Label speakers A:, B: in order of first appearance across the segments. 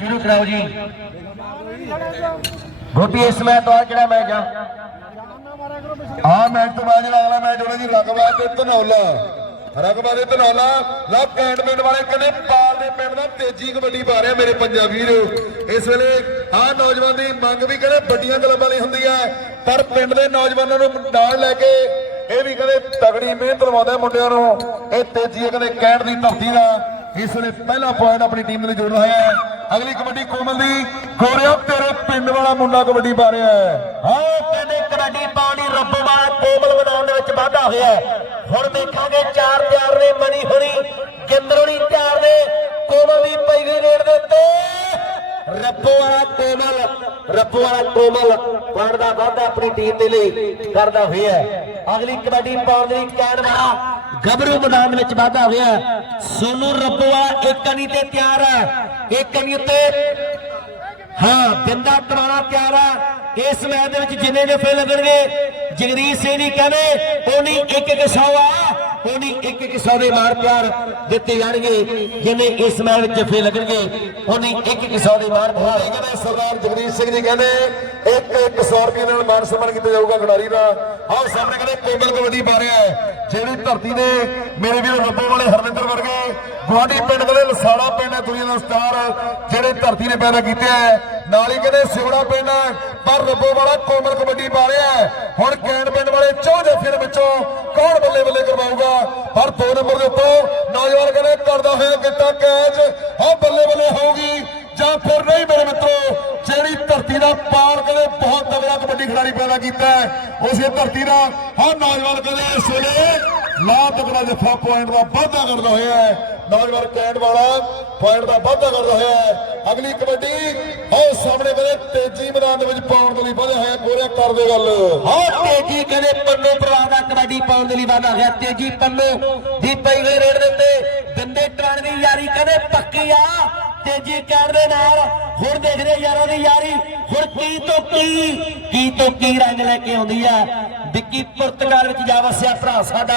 A: ਸ਼ੁਰੂ ਕਰਾਓ ਜੀ। ਗੋਪੀ, ਇਸ ਮੈਚ ਤੋਂ ਜਿਹੜਾ ਮੈਚ ਆ?
B: ਆ ਮੈਚ ਤੋਂ ਬਾਅਦ ਜਿਹੜਾ ਅਗਲਾ ਮੈਚ ਹੋਣਾ ਜੀ ਰਕਬਾ ਤੇ ਧਨੌਲਾ। ਰਕਬਾ ਦੇ ਧਨੌਲਾ ਲਾ ਕੈਂਟ ਪਿੰਡ ਵਾਲੇ ਕਹਿੰਦੇ ਪਾਲ ਦੇ ਪਿੰਡ ਦਾ ਤੇਜੀ ਕਬੱਡੀ ਪਾ ਰਿਹਾ ਮੇਰੇ ਪੰਜਾਬੀ ਵੀਰ। ਇਸ ਵੇਲੇ ਆ ਨੌਜਵਾਨ ਦੀ ਮੰਗ ਵੀ ਕਹਿੰਦੇ ਵੱਡੀਆਂ ਕਲੱਬਾਂ ਲਈ ਹੁੰਦੀ ਹੈ ਪਰ ਪਿੰਡ ਦੇ ਨੌਜਵਾਨਾਂ ਨੂੰ ਨਾਲ ਲੈ ਕੇ ਇਹ ਵੀ ਕਹਿੰਦੇ ਤਗੜੀ ਮਿਹਨਤ ਲਵਾਉਂਦਾ ਮੁੰਡਿਆਂ ਨੂੰ। ਇਹ ਤੇਜੀ ਹੈ ਕਹਿੰਦੇ ਕੈਂਟ ਦੀ ਧਰਤੀ ਦਾ। ਇਸ ਵੇਲੇ ਪਹਿਲਾ ਪੁਆਇੰਟ ਆਪਣੀ ਟੀਮ ਲਈ ਜੋੜਨਾ ਹੈ। ਅਗਲੀ ਕਬੱਡੀ ਕੋਮਲ ਦੀ ਗੋਰਿਓ ਤੇਰੇ ਪਿੰਡ ਵਾਲਾ ਮੁੰਡਾ ਕਬੱਡੀ ਪਾ ਰਿਹਾ ਹੈ।
A: ਹਾਂ ਕਹਿੰਦੇ ਕਬੱਡੀ ਪਾਉਣੀ ਰੱਬੋਵਾਲ ਕੋਮਲ ਮੈਦਾਨ ਦੇ ਵਿੱਚ ਵਾਧਾ ਹੋਇਆ ਹੁਣ ਦੇਖਾਂਗੇ ਚਾਰ ਤਿਆਰ ਨੇ ਮਣੀ ਹੋਣੀ ਗਿੰਦਰੋਣੀ ਤਿਆਰ ਨੇ। ਕੋਮਲ ਦੀ ਪਈ ਰੇਡ ਦੇ ਉੱਤੇ। ਰੱਬੋ ਵਾਲਾ ਕੋਮਲ, ਰੱਬੋ ਵਾਲਾ ਕੋਮਲ ਪਾਉਣ ਦਾ ਵਾਧਾ ਆਪਣੀ ਟੀਮ ਦੇ ਲਈ ਕਰਦਾ ਹੋਇਆ ਅਗਲੀ ਕਬੱਡੀ ਪਾਉਣ ਲਈ ਕਹਿਣ ਵਾਲਾ ਗਬਰੂ ਮੈਦਾਨ ਵਿੱਚ ਵਾਧਾ ਹੋਇਆ ਹੈ। ਸੋਨੂ ਰੱਬੋਆ ਇੱਕ ਅਨੀ ਤੇ ਤਿਆਰ ਹੈ। ਇੱਕ ਅਨੀ ਉੱਤੇ ਹਾਂ ਬਿੰਦਾ ਟਵਾਣਾ ਤਿਆਰ ਹੈ ਇਸ ਮੈਚ ਦੇ ਵਿੱਚ ਜਿੰਨੇ ਜਫੇ ਲੱਗਣਗੇ, ਜਗਦੀਸ਼ ਸਿੰਘ ਜੀ ਕਹਿੰਦੇ, ਉਹਨੀ ਇੱਕ ਇੱਕ ਸੌ ਆ। ਉਹਨੀ ਇੱਕ ਇੱਕ ਸੌ ਦੇ ਮਾਰ ਪਿਆਰ ਦਿੱਤੇ ਜਾਣਗੇ ਜਿੰਨੇ ਇਸ ਮੈਚ ਵਿੱਚ ਜਫੇ ਲੱਗਣਗੇ। ਉਹਨੀ ਇੱਕ ਇੱਕ ਸੌ ਦੇ ਮਾਰ ਪਿਆਰ।
B: ਕਹਿੰਦੇ ਸਰਦਾਰ ਜਗਦੀਸ਼ ਸਿੰਘ ਜੀ ਕਹਿੰਦੇ, ਇੱਕ ਇੱਕ 100 ਰੁਪਏ ਨਾਲ ਮਾਨ ਸਨਮਾਨ ਕੀਤਾ ਜਾਊਗਾ ਖਿਡਾਰੀ ਦਾ। ਆਹ ਸਾਹਮਣੇ ਕਹਿੰਦੇ ਕੋਮਲ ਕਬੱਡੀ ਪਾ ਰਿਹਾ ਹੈ। ਜਿਹੜੀ ਧਰਤੀ ਦੇ ਮੇਰੇ ਵੀਰ ਰੱਬੋ ਵਾਲੇ ਹਰਵਿੰਦਰ ਵਰਗੇ ਗੁਆਂਢੀ ਪਿੰਡ ਵਾਲੇ ਲਸਾੜਾ ਪਿੰਡ ਹੈ, ਦੁਨੀਆ ਦਾ ਸਟਾਰ, ਜਿਹੜੇ ਧਰਤੀ ਨੇ ਪੈਦਾ ਕੀਤਾ ਹੈ। ਨਾਲ ਹੀ ਕਹਿੰਦੇ ਸਿਵੜਾ ਪਿੰਡ ਹੈ। ਪਰ ਰੱਬੋ ਵਾਲਾ ਕੋਮਲ ਕਬੱਡੀ ਪਾ ਰਿਹਾ ਹੈ। ਹੁਣ ਕੈਂਡ ਪਿੰਡ ਵਾਲੇ ਚੌਥੇ ਫਿਰ ਵਿੱਚੋਂ ਕੌਣ ਬੱਲੇ ਬੱਲੇ ਕਰਵਾਊਗਾ? ਪਰ 2 ਨੰਬਰ ਦੇ ਉੱਪਰ ਨੌਜਵਾਨ ਕਹਿੰਦੇ ਕਰਦਾ ਹੋਇਆ ਗਿੱਟਾ ਕੈਚ। ਹਾਂ, ਬੱਲੇ ਬੱਲੇ ਹੋਊਗੀ। ਜਾਂ ਫਿਰ ਨਹੀਂ ਮੇਰੇ ਮਿੱਤਰੋ, ਜਿਹੜੀ ਧਰਤੀ ਦਾ ਪਾਰ ਕਦੇ ਬਹੁਤ ਤਗੜਾ ਕਬੱਡੀ ਖਿਡਾਰੀ ਪੈਦਾ ਕੀਤਾ ਉਸੇ ਧਰਤੀ ਦਾ। ਹਾਂ, ਨੌਜਵਾਨ ਕਦੇ ਇਸ ਵੇਲੇ ਲਾ ਤਗੜਾ ਜੱਫਾ ਪੁਆਇੰਟ ਦਾ ਵਾਧਾ ਕਰਦਾ ਹੋਇਆ ਹੈ। ਨੌਜਵਾਨ ਕੈਂਟ ਵਾਲਾ ਪੁਆਇੰਟ ਦਾ ਵਾਧਾ ਕਰਦਾ ਹੋਇਆ ਹੈ। ਅਗਲੀ ਕਬੱਡੀ ਉਹ ਸਾਹਮਣੇ ਕਦੇ ਤੇਜੀ ਮੈਦਾਨ ਦੇ ਵਿੱਚ ਪਾਉਣ ਦੇ ਲਈ ਵਧਿਆ ਹੋਇਆ ਗੋਰਿਆ ਕਰਦੇ ਗੱਲ
A: ਹਾਂ ਤੇਜੀ ਕਹਿੰਦੇ ਪੰਨੂ ਭਰਾ ਦਾ ਕਬੱਡੀ ਪਾਉਣ ਦੇ ਲਈ ਵਾਧਾ ਹੋਇਆ। ਤੇਜੀ ਪੰਨੂ ਦੀ ਪਈ ਗਈ ਰੇਡ ਦੇ ਉੱਤੇ। ਬਿੰਦੇ ਟਰਾਣ ਦੀ ਯਾਰੀ ਕਹਿੰਦੇ ਪੱਕੀ ਆ। ਤੇਜੀ ਕਹਿਣ ਦੇ ਨਾਲ। ਹੁਣ ਦੇਖਦੇ ਯਾਰਾਂ ਦੀ ਯਾਰੀ। ਹੁਣ ਕੀ ਤੋਂ ਕੀ ਕੀ ਤੋਂ ਕੀ ਰੰਗ ਲੈ ਕੇ ਆਉਂਦੀ ਆ। ਵਿੱਕੀ ਪੁਰਤਗਾਲ ਵਿੱਚ ਜਾ ਵਸਿਆ ਭਰਾ ਸਾਡਾ।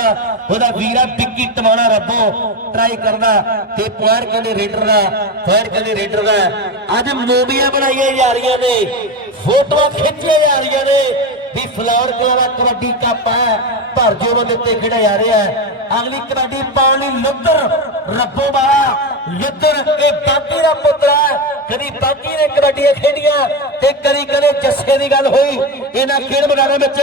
A: ਉਹਦਾ ਵੀਰ ਵਿੱਕੀ ਟਵਾਣਾ ਰੱਬੋ। ਟਰਾਈ ਕਰਦਾ ਤੇ ਪੁਆਇੰਟ ਕਹਿੰਦੇ ਰੇਡਰ ਦਾ ਪੁਆਇੰਟ ਕਹਿੰਦੇ ਰੇਡਰ ਦਾ। ਅੱਜ ਮੂਵੀਆਂ ਬਣਾਈਆਂ ਯਾਰੀਆਂ ਨੇ। ਫੋਟੋਆਂ ਖਿੱਚੀਆਂ ਜਾ ਰਹੀਆਂ ਨੇ। ਵੀ ਫਲੌਰ ਕਲਾ ਕਬੱਡੀ ਕੱਪ ਹੈ। ਭਰ ਜੋ ਬੰਦੇ ਤੇ ਖੜਾ ਜਾ ਰਿਹਾ ਅਗਲੀ ਕਬੱਡੀ ਪਾਉਣ ਲਈ ਲੁੱਦਰ ਰੱਬੋ ਵਾਲਾ। ਲੁੱਦਰ ਇਹ ਬਾਕੀ ਦਾ ਪੁੱਤਰ ਹੈ। ਕਦੀ ਬਾਕੀ ਨੇ ਕਬੱਡੀਆਂ ਖੇਡੀਆਂ ਤੇ ਕਦੀ ਕਦੇ ਜੱਸੇ ਦੀ ਗੱਲ ਹੋਈ। ਇਹਨਾਂ ਖੇਡ ਮੈਦਾਨਾਂ ਵਿੱਚ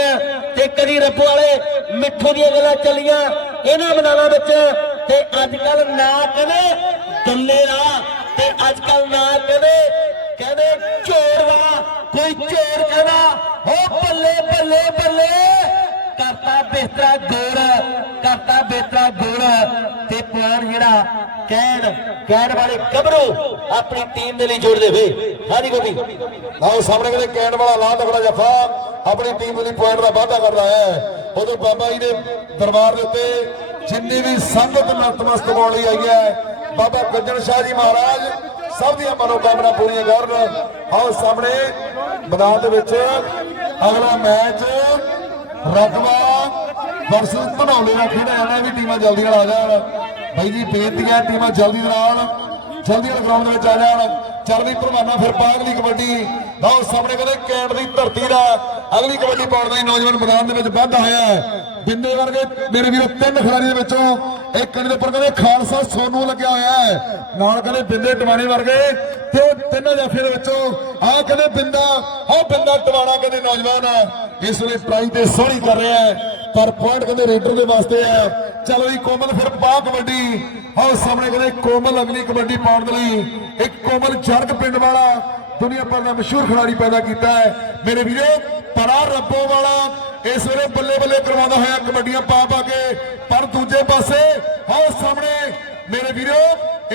A: ਤੇ ਕਦੀ ਰੱਬੋ ਵਾਲੇ ਮਿੱਠੂ ਦੀਆਂ ਗੱਲਾਂ ਚੱਲੀਆਂ ਇਹਨਾਂ ਮੈਦਾਨਾਂ ਵਿੱਚ। ਤੇ ਅੱਜ ਕੱਲ ਨਾ ਕਦੇ ਗੱਲੇ ਦਾ ਤੇ ਅੱਜ ਕੱਲ ਨਾ ਕਦੇ ਕਹਿੰਦੇ ਝੋਰ ਦਾ। ਕੋਈ ਝੋਰ ਕਹਿੰਦਾ, ਹੋ ਬੱਲੇ ਬੱਲੇ ਬੱਲੇ ਕਰਤਾ ਬਿਹਤਰਾ ਗੋਰ। ਕਰਤਾ ਬਿਹਤਰਾ ਗੋਰ ਤੇ ਪਿਆਰ ਜਿਹੜਾ ਕਹਿਣ ਕਹਿਣ ਵਾਲੇ ਗੱਭਰੂ ਆਪਣੀ ਟੀਮ ਦੇ ਲਈ ਜੋੜਦੇ ਵੇ ਹਾਂਜੀ ਗੋਪੀ।
B: ਆਓ ਸਾਹਮਣੇ ਕਹਿੰਦੇ ਕੈਂਟ ਵਾਲਾ ਲਾ ਤਗੜਾ ਜੱਫਾ। ਆਪਣੀ ਟੀਮ ਦੇ ਲਈ ਪੁਆਇੰਟ ਦਾ ਵਾਅਦਾ ਕਰਦਾ ਹੈ। ਉਦੋਂ ਬਾਬਾ ਜੀ ਦੇ ਦਰਬਾਰ ਦੇ ਉੱਤੇ ਜਿੰਨੀ ਵੀ ਸੰਗਤ ਨਤਮਸਤਕ ਹੋਣ ਲਈ ਆਈ ਹੈ, ਬਾਬਾ ਗੱਜਣ ਸ਼ਾਹ ਜੀ ਮਹਾਰਾਜ, ਸਭ ਦੀਆਂ ਮਨੋਕਾਮਨਾ ਪੂਰੀਆਂ ਕਰਨ। ਆਓ ਸਾਹਮਣੇ ਮੈਦਾਨ ਦੇ ਵਿੱਚ ਅਗਲਾ ਮੈਚ ਰਕਬਾ ਵਰਸਸ ਧਨੌਲੇ ਦਾ ਖੇਡਿਆ ਜਾਣਾ ਵੀ ਟੀਮਾਂ ਜਲਦੀ ਨਾਲ ਆ ਜਾਣ। ਬਾਈ ਜੀ, ਬੇਨਤੀ ਹੈ ਟੀਮਾਂ ਜਲਦੀ ਨਾਲ ਜਲਦੀ ਨਾਲ ਗਰਾਊਂਡ ਦੇ ਵਿੱਚ ਆ ਜਾਣ। ਚਰਨੀ ਪ੍ਰਵਾਨਾ ਫਿਰ ਪਾ ਕਬੱਡੀ। ਲਓ, ਸਾਹਮਣੇ ਕਹਿੰਦੇ ਕੈਂਟ ਦੀ ਧਰਤੀ ਦਾ ਅਗਲੀ ਕਬੱਡੀ ਪਾਉਣ ਦਾ ਨੌਜਵਾਨ ਮੈਦਾਨ ਦੇ ਵਿੱਚ ਵਾਧਾ ਹੋਇਆ ਹੈ। ਬਿੰਦੇ ਵਰਗੇ ਮੇਰੇ ਵੀਰੋ, ਤਿੰਨ ਖਿਡਾਰੀ ਦੇ ਵਿੱਚੋਂ ਇੱਕ ਕੰਨ ਦੇ ਉੱਪਰ ਕਹਿੰਦੇ ਖਾਲਸਾ ਸੋਨੂ ਲੱਗਿਆ ਹੋਇਆ ਹੈ। ਨਾਲ ਕਹਿੰਦੇ ਬਿੰਦੇ ਟਵਾਣੇ ਵਰਗੇ ਤੇ ਉਹ ਤਿੰਨ ਜਾਫੇ ਦੇ ਵਿੱਚੋਂ ਆਹ ਕਹਿੰਦੇ ਬਿੰਦਾ, ਆਹ ਬਿੰਦਾ ਟਵਾਣਾ ਕਹਿੰਦੇ ਨੌਜਵਾਨ। ਆ ਇਸ ਵੇਲੇ ਪ੍ਰਾਈਜ਼ ਤੇ ਸੋਹਣੀ ਕਰ ਰਿਹਾ ਹੈ। ਪਰ ਪੁਆਇੰਟ ਕਹਿੰਦੇ ਰੇਡਰ ਦੇ ਵਾਸਤੇ ਹੈ ਚਲੋ ਜੀ, ਕੋਮਲ ਫਿਰ ਪਾ ਕਬੱਡੀ। ਆਹ ਸਾਹਮਣੇ ਕਹਿੰਦੇ ਕੋਮਲ ਅਗਲੀ ਕਬੱਡੀ ਪਾਉਣ ਦੇ ਲਈ ਇੱਕ ਕੋਮਲ ਜਰਗ ਪਿੰਡ ਵਾਲਾ ਦੁਨੀਆ ਭਰ ਦਾ ਮਸ਼ਹੂਰ ਖਿਡਾਰੀ ਪੈਦਾ ਕੀਤਾ ਹੈ। ਮੇਰੇ ਵੀਰੋ, ਪਰਾ ਰੱਬੋ ਵਾਲਾ ਇਸ ਵੇਲੇ ਬੱਲੇ ਬੱਲੇ ਕਰਵਾਉਂਦਾ ਹੋਇਆ ਕਬੱਡੀਆਂ ਪਾ ਪਾ ਕੇ। ਪਰ ਦੂਜੇ ਪਾਸੇ, ਆਹ ਸਾਹਮਣੇ ਮੇਰੇ ਵੀਰੋ,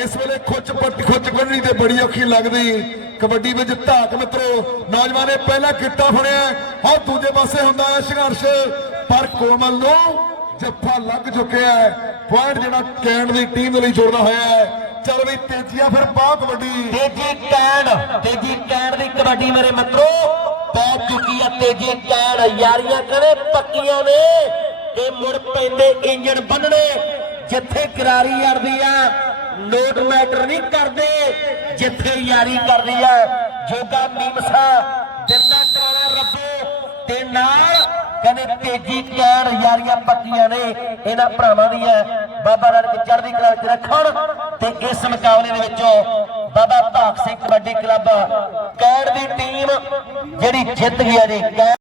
B: ਇਸ ਵੇਲੇ ਖੁੱਚ ਪੱਟੀ, ਖੁੱਚ ਕੱਢਣੀ ਤੇ ਬੜੀ ਔਖੀ ਲੱਗਦੀ। ਕਬੱਡੀ ਵਿੱਚ ਧਾਕ ਮਿੱਤਰੋ, ਨੌਜਵਾਨ ਨੇ ਪਹਿਲਾ ਕਿੱਟਾ ਫੜਿਆ। ਆਹ ਦੂਜੇ ਪਾਸੇ ਹੁੰਦਾ ਹੈ ਸੰਘਰਸ਼। ਪਰ ਕੋਮਲ ਨੂੰ ਜੱਫਾ ਲੱਗ ਚੁੱਕਿਆ ਹੈ। ਪੁਆਇੰਟ ਜਿਹੜਾ ਕੈਂਡ ਦੀ ਟੀਮ ਦੇ ਲਈ ਜੋੜਦਾ ਹੋਇਆ ਹੈ। ਚੱਲ ਵੀ ਤੇਜੀਆ ਫਿਰ ਪਾ ਕਬੱਡੀ
A: ਤੇਜੀ ਕੈਂਡ ਤੇਜੀ ਕੈਂਡ ਦੀ ਕਬੱਡੀ ਮੇਰੇ ਮਿੱਤਰੋ ਪਹੁੰਚ ਚੁੱਕੀ ਆ ਤੇਜੀ ਕੈਂਡ ਯਾਰੀਆਂ ਕਰੇ ਪੱਕੀਆਂ ਨੇ ਤੇ ਮੁੜ ਪੈਂਦੇ ਇੰਜਣ ਬੰਨਣੇ। ਜਿੱਥੇ ਕਰਾਰੀ ਅੜਦੀ ਆ ਨੋਟ ਮੈਟਰ ਨਹੀਂ ਕਰਦੇ, ਜਿੱਥੇ ਯਾਰੀ ਕਰਦੀ ਹੈ ਜੋਗਾ ਮੀਮਸਾ ਕਹਿੰਦੇ ਤੇਜੀ ਕੈਰ ਯਾਰੀਆਂ ਪੱਕੀਆਂ ਨੇ, ਇਹਨਾਂ ਭਰਾਵਾਂ ਦੀ ਹੈ। ਬਾਬਾ ਨਾਨਕ ਚੜ੍ਹਦੀ ਕਲਾ ਵਿੱਚ ਰੱਖਣ ਤੇ ਇਸ ਮੁਕਾਬਲੇ ਦੇ ਵਿੱਚੋਂ ਬਾਬਾ ਭਾਗ ਸਿੰਘ ਕਬੱਡੀ ਕਲੱਬ ਕੈਣ ਦੀ ਟੀਮ ਜਿਹੜੀ ਜਿੱਤ ਗਈ ਹੈ ਜੀ ਕੈਰ